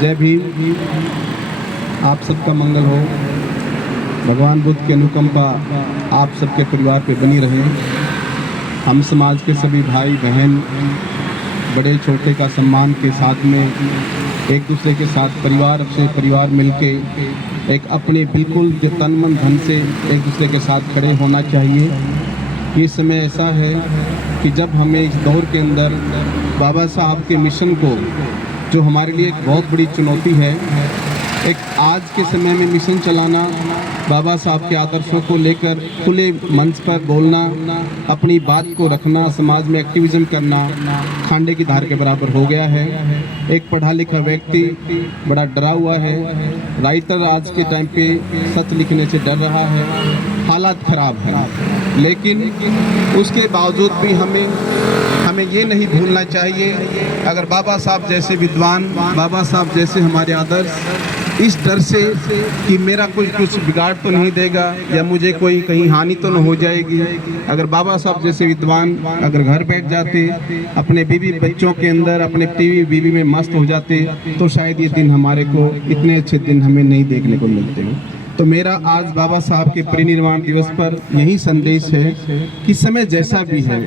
जय भीम। आप सबका मंगल हो। भगवान बुद्ध की अनुकंपा आप सबके परिवार पे बनी रहे। हम समाज के सभी भाई बहन बड़े छोटे का सम्मान के साथ में एक दूसरे के साथ परिवार से परिवार मिलके एक अपने बिल्कुल तन मन धन से एक दूसरे के साथ खड़े होना चाहिए। ये समय ऐसा है कि जब हमें इस दौर के अंदर बाबा साहब के मिशन को, जो हमारे लिए एक बहुत बड़ी चुनौती है, एक आज के समय में मिशन चलाना, बाबा साहब के आदर्शों को लेकर खुले मंच पर बोलना, अपनी बात को रखना, समाज में एक्टिविज्म करना खांडे की धार के बराबर हो गया है। एक पढ़ा लिखा व्यक्ति बड़ा डरा हुआ है। राइटर आज के टाइम पे सच लिखने से डर रहा है। हालात खराब है, लेकिन उसके बावजूद भी हमें ये नहीं भूलना चाहिए, अगर बाबा साहब जैसे विद्वान, बाबा साहब जैसे हमारे आदर्श, इस डर से कि मेरा कोई कुछ बिगाड़ तो नहीं देगा या मुझे कोई कहीं हानि तो न हो जाएगी, अगर बाबा साहब जैसे विद्वान अगर घर बैठ जाते, अपने बीवी बच्चों के अंदर अपने टीवी बीवी में मस्त हो जाते, तो शायद ये दिन हमारे को, इतने अच्छे दिन हमें नहीं देखने को मिलते। तो मेरा आज बाबा साहब के परिनिर्वाण दिवस पर यही संदेश है कि समय जैसा भी है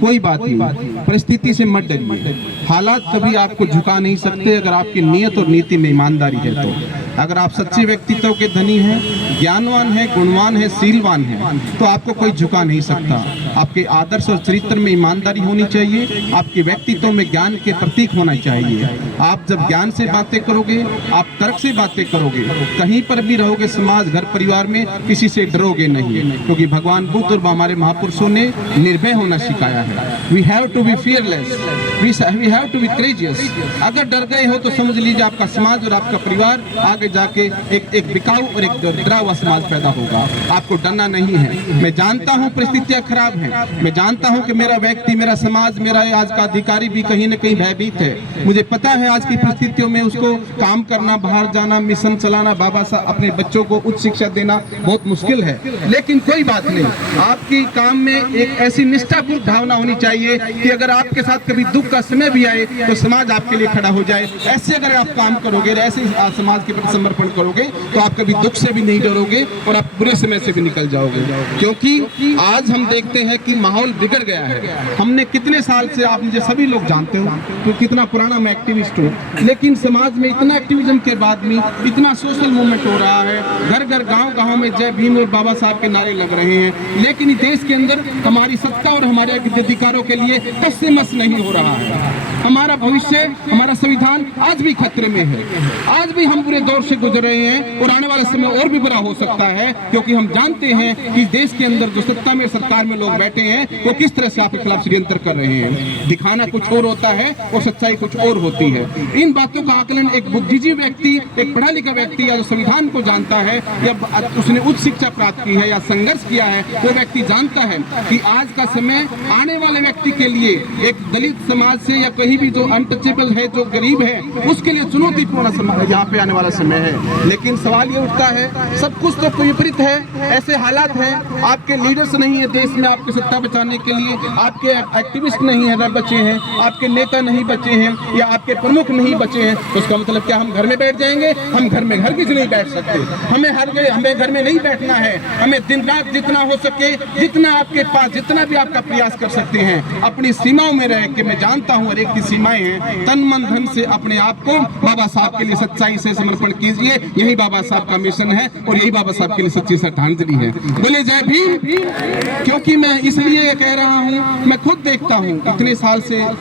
कोई बात नहीं, परिस्थिति से मत डरिए। हालात कभी आपको झुका नहीं सकते अगर आपकी नियत और नीति में ईमानदारी है। तो अगर आप सच्चे व्यक्तित्व के धनी हैं, ज्ञानवान हैं, गुणवान हैं, शीलवान हैं, तो आपको कोई झुका नहीं सकता। आपके आदर्श और चरित्र में ईमानदारी होनी चाहिए, आपके व्यक्तित्व में ज्ञान के प्रतीक होना चाहिए। आप जब ज्ञान से बातें करोगे, आप तर्क से बातें करोगे, कहीं पर भी रहोगे, समाज घर परिवार में, किसी से डरोगे नहीं, क्योंकि भगवान बुद्ध और हमारे महापुरुषों ने निर्भय होना सिखाया है। We have to be fearless, we have to be courageous. अगर डर गए हो तो समझ लीजिए आपका समाज और आपका परिवार आगे जाके एक बिकाऊ और एक डरा हुआ समाज पैदा होगा। आपको डरना नहीं है। मैं जानता हूँ परिस्थितियाँ खराब हैं, मैं जानता हूँ कि मेरा व्यक्ति, मेरा समाज, मेरा आज का अधिकारी भी कहीं न कहीं भयभीत है। मुझे पता है आज की परिस्थितियों में उसको काम करना, बाहर जाना, मिशन चलाना, बाबा साहब अपने बच्चों को उच्च शिक्षा देना बहुत मुश्किल है, लेकिन कोई बात नहीं। आपकी काम में एक ऐसी निष्ठापूर्ण भावना होनी चाहिए कि अगर आपके साथ कभी दुख का समय भी आए तो समाज आपके लिए खड़ा हो जाए। ऐसे अगर आप काम करोगे, ऐसे समाज के प्रति समर्पण करोगे, तो आप कभी दुख से भी नहीं डरोगे और आप बुरे समय से भी निकल जाओगे। क्योंकि आज हम देखते हैं कि माहौल बिगड़ गया है। हमने कितने साल से, आप मुझे सभी लोग जानते हो तो कितना पुराना मैं एक्टिविस्ट हूँ, लेकिन समाज में इतना एक्टिविज्म के बाद में इतना सोशल मूवमेंट हो रहा है, घर घर गांव गांव में जय भीम और बाबा साहब के नारे लग रहे हैं, लेकिन देश के अंदर हमारी सत्ता और हमारे अधिकारों के लिए टस से मस नहीं हो रहा है। हमारा भविष्य, हमारा संविधान आज भी खतरे में है। आज भी हम बुरे दौर से गुजर रहे हैं और आने वाला समय और भी बुरा हो सकता है, क्योंकि हम जानते हैं कि देश के अंदर जो सत्ता में, सरकार में लोग बैठे हैं वो किस तरह से आपके खिलाफ षड्यंत्र कर रहे हैं। दिखाना कुछ और होता है और सच्चाई कुछ और होती है। इन बातों का आकलन एक बुद्धिजीवी व्यक्ति, एक पढ़ा लिखा व्यक्ति या जो संविधान को जानता है या उसने उच्च शिक्षा प्राप्त की है या संघर्ष किया है, वो व्यक्ति जानता है कि आज का समय आने वाले व्यक्ति के लिए, एक दलित समाज से या कहीं भी जो अनटचेबल है, जो गरीब है, उसके लिए चुनौतीपूर्ण समय यहाँ पे आने वाला समय है। लेकिन सवाल ये उठता है, सब कुछ तो विपरीत है, ऐसे हालात हैं, आपके लीडर्स नहीं है देश में आपकी सत्ता बचाने के लिए, आपके एक्टिविस्ट नहीं है बचे हैं, आपके नेता नहीं बचे हैं या आपके प्रमुख नहीं बचे हैं, तो उसका मतलब क्या हम घर में बैठ जाएंगे? हम घर में घर किसी नहीं बैठ सकते। हमें घर में नहीं बैठना है। हमें दिन रात जितना हो सके, जितना आपके पास, जितना भी आपका प्रयास कर सकते हैं, अपनी सीमाओं में रह के, मैं जानता हूँ हर एक की सीमाएं हैं, तन मन धन से अपने आप को बाबा साहब के लिए सच्चाई से समर्पण कीजिए। यही बाबा साहब का मिशन है और यही बाबा साहब के लिए सच्ची श्रद्धांजलि है। बोले जय भीम। क्योंकि मैं इसलिए कह रहा हूँ, मैं खुद देखता हूँ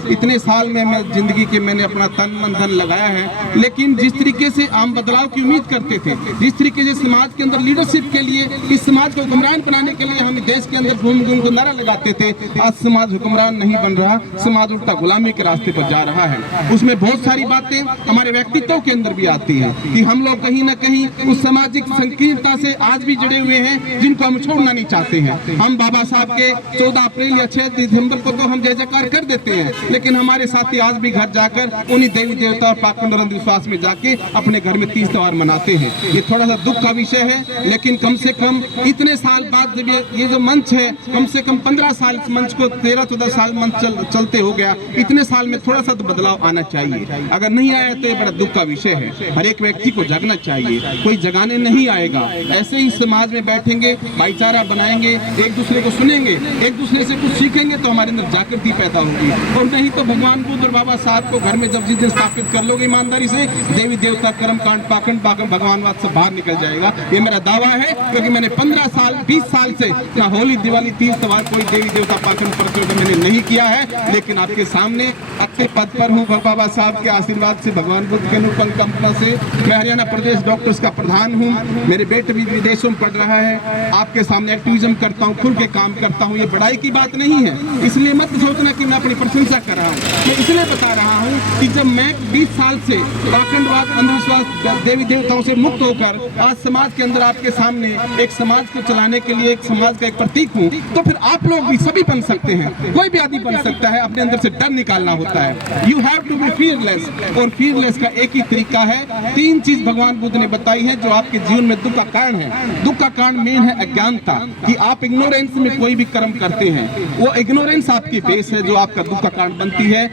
इतने साल में मैं जिंदगी के मैंने अपना तन मन धन लगाया है, लेकिन जिस तरीके से आम बदलाव की उम्मीद करते थे, जिस तरीके से समाज के अंदर लीडरशिप के लिए, इस समाज को हुक्मरान बनाने के लिए हम देश के अंदर घूम घूम को नारा लगाते थे, आज समाज हुक्मरान नहीं बन रहा, समाज उल्टा गुलामी के रास्ते पर जा रहा है। उसमें बहुत सारी बातें हमारे व्यक्तित्व के अंदर भी आती हैं कि हम लोग कहीं ना कहीं उस सामाजिक संकीर्णता से आज भी जुड़े हुए हैं जिनको हम छोड़ना नहीं चाहते हैं। हम बाबा साहब के के 14 अप्रैल या 6 दिसंबर को तो हम जय जयकार कर देते हैं, लेकिन हमारे साथी आज भी घर जाकर उन्हीं देवी देवता और पाखंड और अंधविश्वास में जाके अपने घर में तीज त्योहार मनाते हैं। ये थोड़ा सा दुख का विषय है, लेकिन कम से कम इतने साल बाद जब ये जो मंच है, कम से कम 15 साल इस मंच को 13-14 साल मंच चलते हो गया, इतने साल में थोड़ा सा तो बदलाव आना चाहिए। अगर नहीं आया तो ये बड़ा दुख का विषय है। हर एक व्यक्ति को जागना चाहिए, कोई जगाने नहीं आएगा। ऐसे ही समाज में बैठेंगे, भाईचारा बनाएंगे, एक दूसरे को सुनेंगे, एक दूसरे से कुछ सीखेंगे तो हमारे अंदर जागृति पैदा होगी। और नहीं तो भगवान बुद्ध और बाबा साहब को घर में जब जिस दिन स्थापित कर लोगे ईमानदारी से, देवी देवता कर्म कांड पाखंड भगवानवाद से बाहर निकल जाएगा। ये मेरा दावा है, क्योंकि मैंने 15 साल 20 साल से ना होली दिवाली तीज त्योहार कोई देवी देवता पाखंड प्रचोदन मैंने नहीं किया है, लेकिन आपके सामने अच्छे पद पर हूँ। बाबा साहब के आशीर्वाद से, भगवान बुद्ध के अनुकंप कल्पना से मैं हरियाणा प्रदेश डॉक्टर्स का प्रधान हूँ। मेरे बेटे भी विदेशों में पढ़ रहा है। आपके सामने एक्टिविज्म करता हूँ, खुल के काम करता हूँ। ये बड़ाई की बात नहीं है, इसलिए मत सोचना कि मैं अपनी प्रशंसा कर रहा हूँ। मैं इसलिए बता रहा हूँ कि जब मैं 20 साल से पाखंडवाद अंधविश्वास देवी देवताओं से मुक्त होकर आज समाज के अंदर आपके सामने एक समाज को चलाने के लिए एक समाज का एक प्रतीक हूँ, तो फिर आप लोग भी सभी बन सकते हैं, कोई भी आदमी बन सकता है। अपने अंदर से डर निकालना होता है। You have to be fearless, और फियरलेस का एक ही तरीका है। 3 चीज भगवान बुद्ध ने बताई है जो आपके जीवन में दुख का कारण है। दुख का कारण मेन है अज्ञानता, कि आप इग्नोरेंस में कोई भी कर्म करते हैं, वो इग्नोरेंस आपकी बेस है जो आपका दुख का कारण बनती है।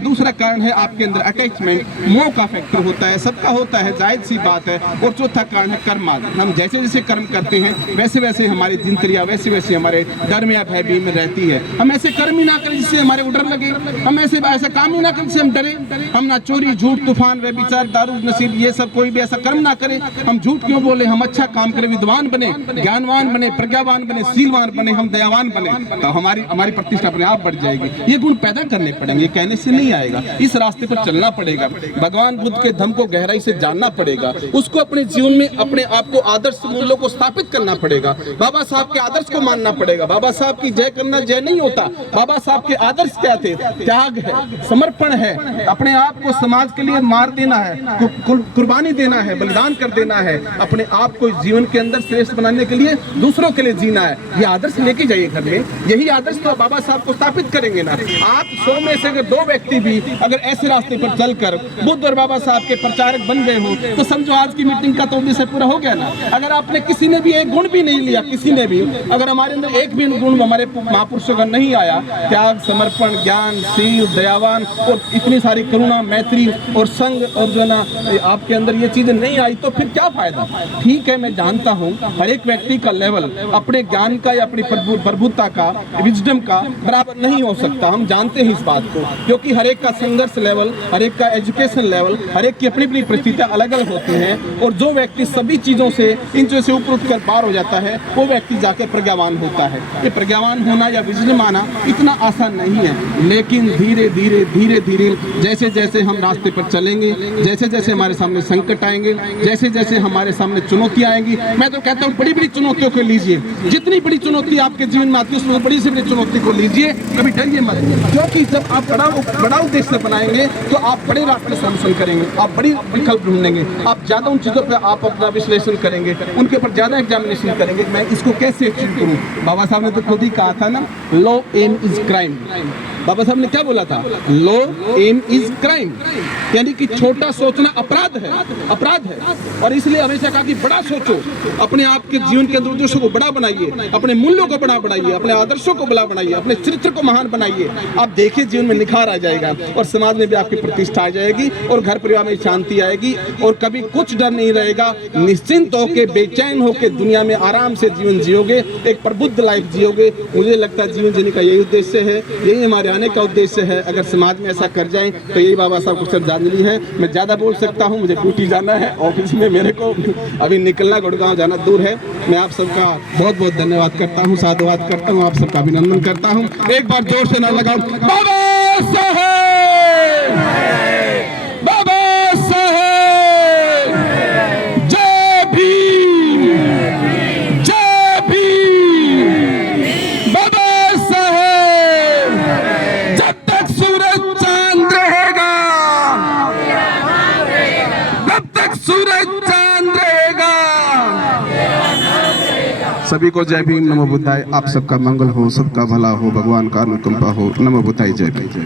दूसरा कारण है आपके अंदर अटैचमेंट, मोह का फैक्टर होता है, सबका होता है, जायज सी बात है। और चौथा कारण है कर्माद। हम जैसे जैसे कर्म करते हैं वैसे वैसे हमारी दिनचर्या वैसे वैसे हमारे डर में या भय भी में रहती है। हम ऐसे कर्म ही ना करें जिससे हमारे को डर लगे, हम ऐसे काम ही ना करें जिससे हम डरे। हम ना चोरी, झूठ, तूफान, व्यभिचार, दारू, नशीब, ये सब कोई भी ऐसा कर्म ना करें। हम झूठ क्यों बोले, हम अच्छा काम करें, विद्वान बने, ज्ञानवान बने, प्रज्ञावान बने, सीलवान बने, हम दयावान बने, तो हमारी प्रतिष्ठा अपने आप बढ़ जाएगी। ये गुण पैदा करने पड़ेंगे, कहने से नहीं आएगा। इस रास्ते पर चलना पड़ेगा। भगवान बुद्ध के धम्म को गहराई से जानना पड़ेगा, उसको अपने जीवन में अपने आप को आदर्श मूल्यों को स्थापित करना पड़ेगा। बाबा साहब के आदर्श को मानना पड़ेगा। बाबा साहब की जय करना जय नहीं होता। बाबा साहब के आदर्श क्या थे? त्याग है, समर्पण है, अपने आप को समाज के लिए मार देना है, कुर्बानी देना है, बलिदान कर देना है, अपने आप को जीवन के अंदर श्रेष्ठ बनाने के लिए दूसरों के लिए जीना है। ये आदर्श लेके जाइए घर में। यही आदर्श तो बाबा साहब को स्थापित करेंगे ना। आप 100 में से अगर 2 व्यक्ति भी अगर ऐसे रास्ते पर चलकर बुद्ध और बाबा साहब के प्रचारक बन गए हो, तो समझो आज की मीटिंग का तो उद्देश्य पूरा हो गया ना। अगर आपने किसी ने भी एक गुण भी नहीं लिया, किसी ने भी अगर हमारे अंदर एक भी गुण हमारे महापुरुषों का नहीं आया, त्याग, समर्पण, ज्ञान, शील, दयावान और इतनी सारी करुणा, मैत्री और संग, और जो है ना आपके अंदर ये चीजें नहीं आई, तो फिर क्या फायदा? ठीक है, मैं जानता हूँ हर एक व्यक्ति का लेवल अपने ज्ञान का या अपनी प्रभुता का, विजडम का बराबर नहीं हो सकता। हम जानते हैं इस बात को, क्योंकि हर एक का संघर्ष लेवल, हर एक का एजुकेशन लेवल, हर एक की अपनी अपनी परिस्थितियां अलग अलग होती हैं। और जो व्यक्ति सभी चीजों से, इन चीजों से ऊपर उठकर पार हो जाता है, वो व्यक्ति जाके प्रज्ञावान होता है। ये प्रज्ञावान होना या विजडम आना इतना आसान नहीं है, लेकिन धीरे धीरे धीरे धीरे जैसे जैसे हम रास्ते पर चलेंगे, जैसे जैसे हमारे सामने संकट आएंगे, जैसे जैसे हमारे सामने चुनौतियां आएंगी, मैं तो कहता हूँ बड़ी बड़ी चुनौतियों को लीजिए। जितनी बड़ी चुनौती आपके जीवन में आती है उसमें बड़ी से बड़ी चुनौती को लीजिए, कभी डरिए मत, क्योंकि जब आप बड़ा उद्देश्य बनाएंगे तो आप बड़े रास्ते से अनुसरण करेंगे, आप बड़ी विकल्प ढूंढेंगे, आप ज्यादा उन चीजों पर आप अपना विश्लेषण करेंगे, उनके ऊपर ज्यादा एग्जामिनेशन करेंगे। मैं इसको कैसे अचीव करूँ? बाबा साहब ने तो खुद ही कहा था ना, लो एम इज क्राइम। बाबा साहब ने क्या बोला था? लो एम इज क्राइम, यानी कि छोटा सोचना अपराध है, अपराध है। और इसलिए हमेशा कहा कि बड़ा सोचो, अपने आप के जीवन के अंदर उद्देश्य को बड़ा बनाइए, अपने मूल्यों को बड़ा बनाइए, अपने आदर्शों को बड़ा बनाइए, अपने चरित्र को महान बनाइए। आप देखिए जीवन में निखार आ जाएगा और समाज में भी आपकी प्रतिष्ठा आ जाएगी और घर परिवार में शांति आएगी और कभी कुछ डर नहीं रहेगा। निश्चिंत होके, बेचैन होके दुनिया में आराम से जीवन जियोगे, एक प्रबुद्ध लाइफ जियोगे। मुझे लगता है जीवन जीने का यही उद्देश्य है, यही हमारे आने का उद्देश्य है। अगर समाज में ऐसा कर जाए तो यही बाबा साहब को श्रद्धांजलि है। मैं ज़्यादा बोल सकता हूँ, मुझे ड्यूटी जाना है, ऑफिस में मेरे को अभी निकलना, गुड़गांव जाना दूर है। मैं आप सबका बहुत बहुत धन्यवाद करता हूँ, साधुवाद करता हूँ, आप सबका अभिनंदन करता हूँ। एक बार जोर से ना लगाओ, बाबा साहेब, बाबा साहेब, जय भीम, जय भीम, बाबा साहेब। जब तक सूरज चांद रहेगा, जब तक सूरज चांद रहेगा। सभी को जय भीम, नमो बुद्धाय। आप सबका मंगल हो, सबका भला हो, भगवान का अनुकंपा हो। नमो बुद्धाय, जय भीम।